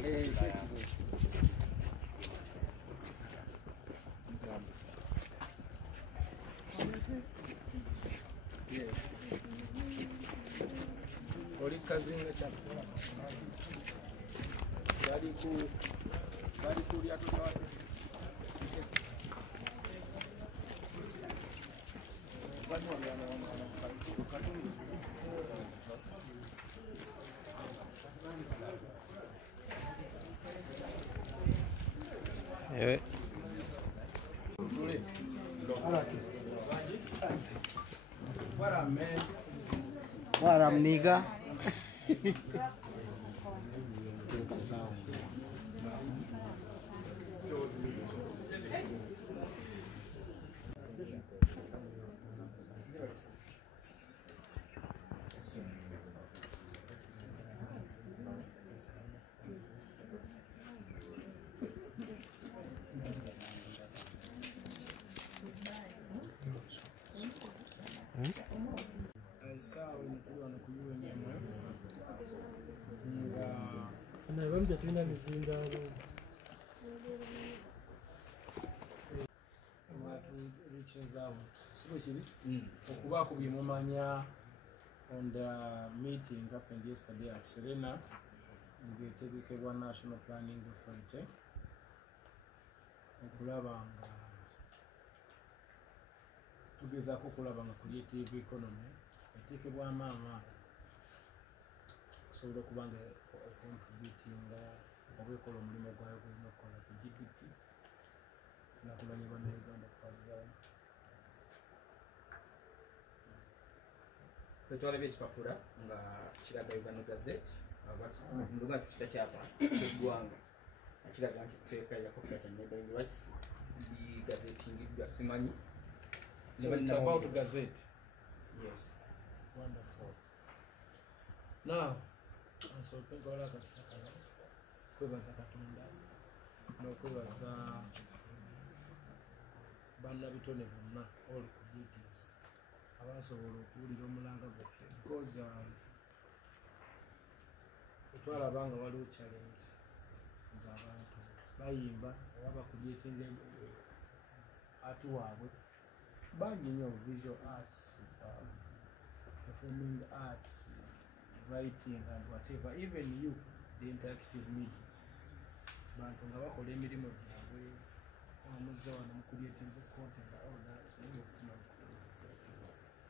Oli kazinga chakula bali kulia tu watu What up, nigga? okubaako bye mumanya on the meeting happened yesterday at Serena ng'etegekebwa National Planning Authority okulaba nga tugezaako okulaba nga creative economy eteekebwamu amaanyi okusobola okuba nga econtributinga oba ekola omulimu gwayo gulina okukola ku GDP nakulanya bannayuganda okukwazizamu. Twalabye ekipapula nga kiraga Uganda Gazette nga kita kyapa eggwanga kiraga nti etteeka ya copyright and neighboring rights ligazettingiddwa simanyi. So it's about Gazette. Yes. Wonderful. Now, so twenkola akasakala kwebaza Katonda n'okwebaza bannabitone bonna all creatives abasobola okuwulira omulanga gwaffe because twalaba nga waliwo challenge ng'abantu bayimba oba bakujetinga ati waabwe bangi nnyo visual arts, performing arts, writing and whatever, even you the interactive media bantu nga bakola emirimu gyabwe omuzza wano mu creating content all that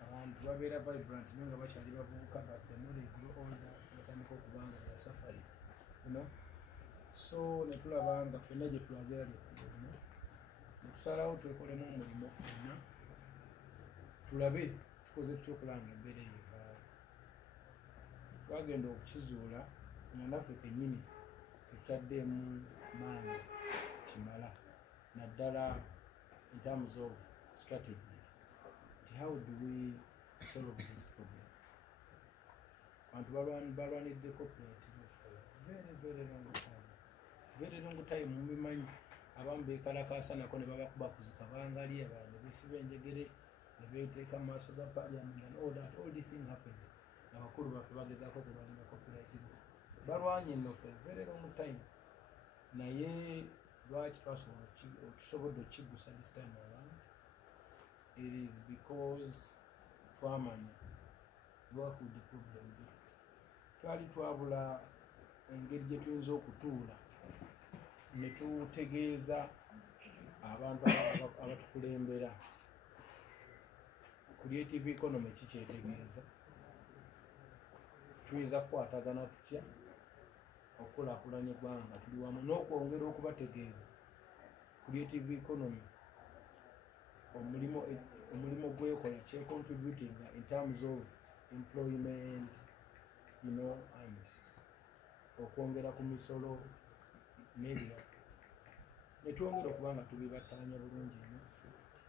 abantu babeera vibrant naye nga bakyali bavubuka but the more they grow older batandika okubanga ya safari so netulaba nga ffenna gye tulagera lyekkulina netusalawo twekolemu omulimo ffenna tulabe tukoze tutya okulanga embeera eyo evaayo twagenda okukizuula nga naffe kennyini tutaddeemu maanyi kimala naddala in terms of strategy. How do we solve this problem? And balwanidde copyright for a very long time. Mubimanyi abamu beekalakaasa nako ne babakuba kuzika bangali abalala ne besiba enjegere ne beeteeka mu maaso ga parliament and all that, all these things happened. Abakulu baffe bagezaako okulwanira copyright balwanye nno for a very long time naye lwaki tusobodde okukigusa this time around? It is because twamanya what would the problem be. Twali twabula engeri gye tuyinza okutuula ne tutegeeza abantu abatukulembera creative economy kikyetegeeza, tuyinza kukwatagana tutya okukulaakulanya eggwanga tuli wamu n'okwongera okubategeeza creative economy omulimu gwekola kyecontributing in terms of employment, you know, and okwongera ku misolo n'ebirala netwongera okuba nga tubibattanya bulungi nnyo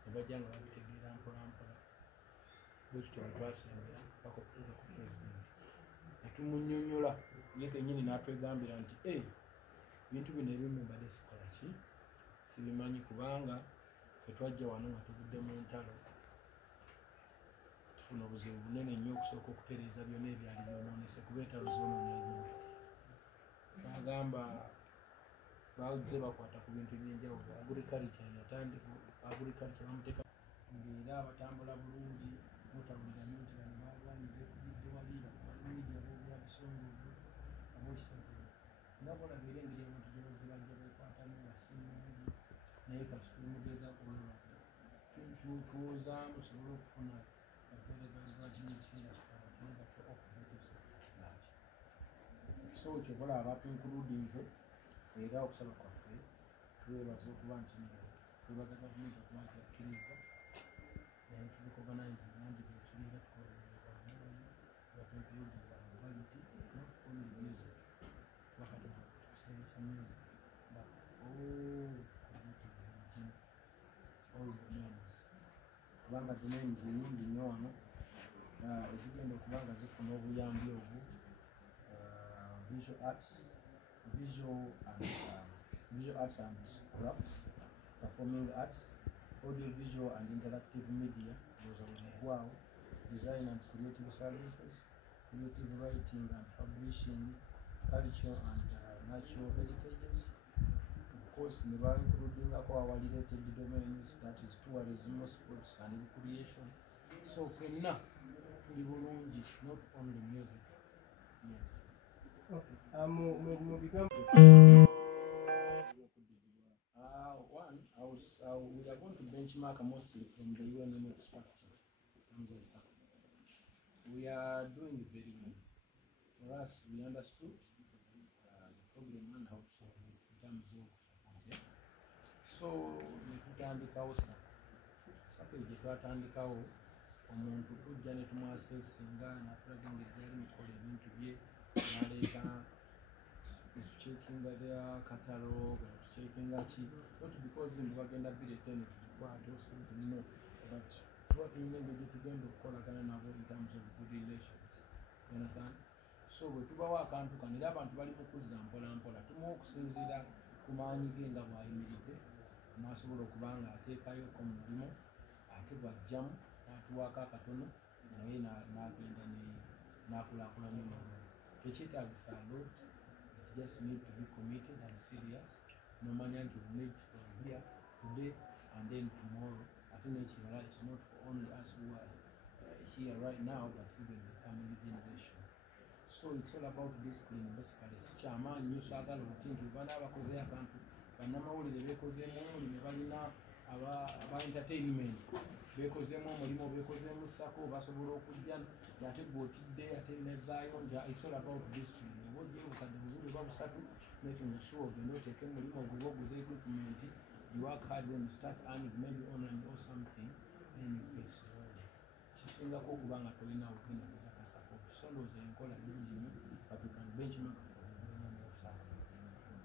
ne bajja nga babitegeera mpolampola bwekityo bwe twasembera paka okutuuka ku pulezidenti netumunyonyola ye kennyini n'atwegambira nti bintu bino ebimu mbadde sikola ki sibimanyi kubanga twajja wano nga tuvudde mu ntalo tufuna obuzibu bunene nnyo okusooka okutereeza byonna ebyali byonoonese kuba entalo zoonoona ebintu agamba baze bakwata ku bintu ebyenjawulo. Agriculture yatandika, agriculture bamuteka ng'era abatambula bulungi mutawuliramu nti bano balwanire kubidde wali media bobya busongovu abokisatu nga bolabira engeri abantu gye bazibajja bekwatamu wasimulungi naye kati tulimugeza kulaba tuwozaamu tusobole okufuna so kyobola abantu inkludinze era okusaba kwaffe twebaza okuba nti twebaza gavumenti okuba nti akkiriza naye tuliorganize nandi betuliera tukolaincludingality not only music wakati kitebe kya music but all domains kubanga domains nyingi nnyo wano ezigenda okuba nga zifuna obuyambi obwo visual arts and crafts, performing arts, audio visual and interactive media, design and creative services, creative writing and publishing, culture and natural heritages. Of course, never including our related domains, that is tourism, sports and recreation. So for now, not only music. Yes. Okay. We are going to benchmark mostly from the UNMF structure in terms of support. We are doing very well. For us, we understood the problem and how to solve it in terms of support. Yeah? So, we tutandikawo support gye twatandikawo omuntu tujja ne tumwasesinga n'atulaga engeri gyali mukola ebintu bye n'aleeta checkinga their catalog, checkinga ki, not because in bagenda bireeta ne tukwate osintu nino, but tuba tulina engeri gye tugenda okukolagana nabo in terms of good relations. You understand? So bwe tubawo akantu kano era abantu bali mu kuzza mpola mpola, tumuwa okusinziira ku maanyi ge nga bw'ayimiridde n'asobola okuba nga ateekayo ko mu mulimu ate bw'ajjamu n'atuwaako akatono naye n'agenda n'akulaakulanya omulimu. Tekyetaagisa lot. Just need to be committed and serious. No money to meet from here today and then tomorrow. I think it's not for only us who are here right now, but even the coming generation. So it's all about discipline basically. Sichama nyuso agala obutinki bana abakoze abantu bannamawulire bekozeemu omulimu balina aba entertainment bekozeemu omulimu bekozeemu sako basobola okujja ate bw'otidde ate nezaayo nja. It's all about discipline. Obojje obukadde bubiri oba busatu making sure ogenda oteeke mulimu oguba oguze equipment, you work hard when you start earning maybe online or something, then you press roll. Kisingako okuba nga tolina ogenda kujjaka support. So ndowooza enkola nyingi nnyo but we can benchmark for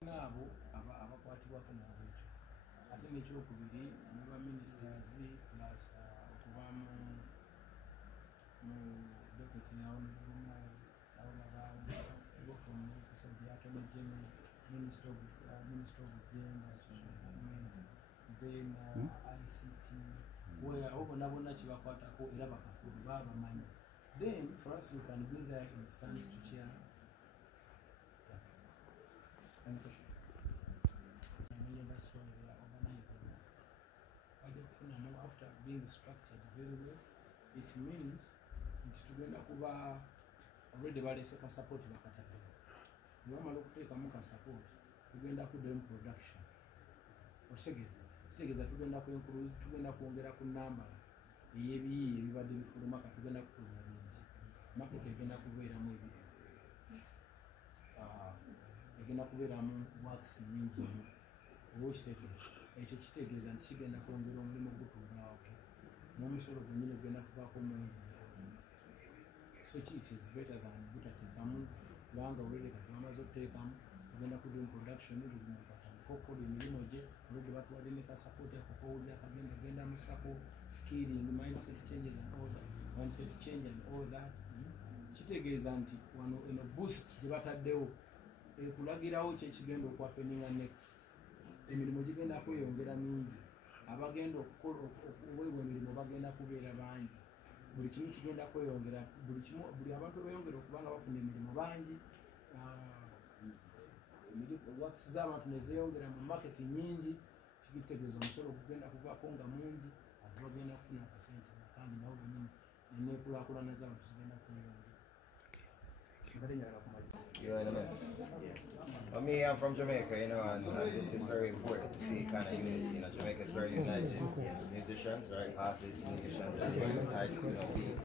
n'abo abakwatibwako mu bwekyo. Ate n'ekyokubiri n'aba ministers plus okuba mu deputy nawo from the Office of the Attorney General, Minister of Gender, then ICT, where obonabona kibakwatako era bakafuulu babamanyi. Then for us we can be there in stands to chair. And that's why we are organizing this. After being structured very well, it means tugenda kuba already baleseka support bakatadde. Niwamala okuteekamu ka support tugenda kuddayo mu production. Osegedde kitegeeza tugenda kwongera ku numbers ey'ebiyiiye ebibadde bifuluma ka tugenda kufuluma bingi. Market egenda kubeeramu egenda kubeeramu works nyingi nnyo. Oba okitegeeza ekyo kitegeeza nti kigenda kwongera omulimu gutuulwawo n'omusolo gwennyini ogenda kuvaako mungi. So it is better than butateekamu kubanga olwedde kati bamaze okuteekamu tugenda kudda mu production buli muntu atandika okukola emirimu gye olwedde batuwadde ne ka support ako kowulira kagenda mu sako skilling mindset change and all that. Kitegeeza nti wano eno boost gye bataddewo ekulagirawo kyekigenda okwapeninga next. Emirimu gigenda kweyongera mingi, abagenda okuweebwa emirimu bagenda kubeera bangi. Buli kimu kigenda kweyongera, buli abantu beyongera okubanga bafuna emirimu bangi. wax z'abantu ne zeeyongera mu market nyingi kitegeeza omusolo gugenda kuvaako nga mungi abantu bagenda kufuna akasente kangi nawo benyini nenekulaakulana z'abantu zigenda kweyongera. You know what I mean? For me, I'm from Jamaica, you know, and this is very important to see kind of unity. You know, Jamaica is very united. Musicians, right? Artists, musicians, and tied, you know,